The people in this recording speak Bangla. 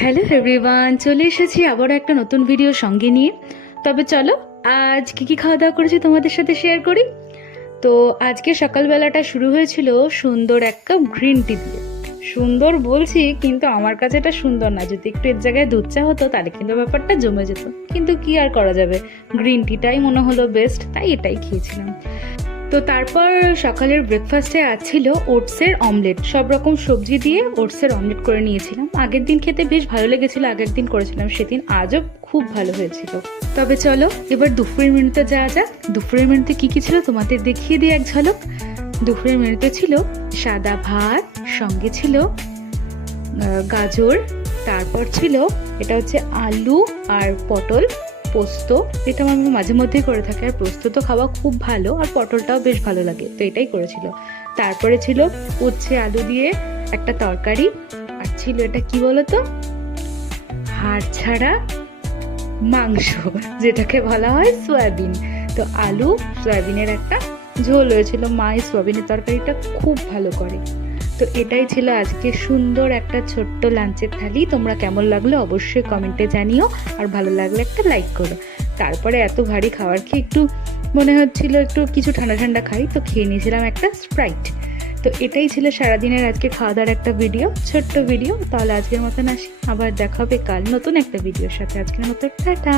হ্যালো এভরিওয়ান, চলে এসেছি আবারও একটা নতুন ভিডিও সঙ্গে নিয়ে। তবে চলো আজ কি খাওয়া দাওয়া করেছি তোমাদের সাথে শেয়ার করি। তো আজকে সকালবেলাটা শুরু হয়েছিল সুন্দর এক কাপ গ্রিন টি দিয়ে। সুন্দর বলছি, কিন্তু আমার কাছে এটা সুন্দর না। যদি একটু এর জায়গায় দুধ চা হতো তাহলে কিন্তু ব্যাপারটা জমে যেত, কিন্তু কি আর করা যাবে, গ্রিন টিটাই মনে হলো বেস্ট, তাই এটাই খেয়েছিলাম। তো তারপর সকালের ব্রেকফাস্টে ছিল ওটসের অমলেট, সব রকম সবজি দিয়ে ওটসের অমলেট করে নিয়েছিলাম। আগের দিন খেতে বেশ ভালো লেগেছিল, আগের দিন করেছিলাম সেদিন, আজও খুব ভালো হয়েছিল। তবে চলো এবার দুপুরের মেনুতে যাওয়া যাক। দুপুরের মেনুতে কি কি ছিল তোমাদের দেখিয়ে দিই এক ঝলক। দুপুরের মেনুতে ছিল সাদা ভাত, সঙ্গে ছিল গাজর, তারপর ছিল এটা হচ্ছে আলু আর পটল পোস্ত। এটা আমি মাঝে মধ্যেই করে থাকি, আর পোস্ত তো খাওয়া খুব ভালো, আর পটলটাও বেশ ভালো লাগে, তো এটাই করেছিল। তারপরে ছিল উচ্ছে আলু দিয়ে একটা তরকারি, আর ছিল এটা কি বলতো, হাড় ছাড়া মাংস, যেটাকে বলা হয় সয়াবিন। তো আলু সয়াবিনের একটা ঝোল হয়েছিল। মা এই সয়াবিনের তরকারিটা খুব ভালো করে। তো এটাই ছিল আজকে সুন্দর একটা ছোট্ট লাঞ্চের থালি। তোমরা কেমন লাগলো অবশ্যই কমেন্টে জানিও, আর ভালো লাগলে একটা লাইক করো। তারপরে এত ভারী খাবার খেয়ে একটু মনে হচ্ছিল একটু কিছু ঠান্ডা ঠান্ডা খাই, তো খেয়ে নিয়েছিলাম একটা স্প্রাইট। তো এটাই ছিল সারাদিনের আজকে খাওয়া দাওয়ার একটা ভিডিও, ছোট্ট ভিডিও। তাহলে আজকের মতন আসি, আবার দেখা হবে কাল নতুন একটা ভিডিওর সাথে। আজকের মতো টাটা।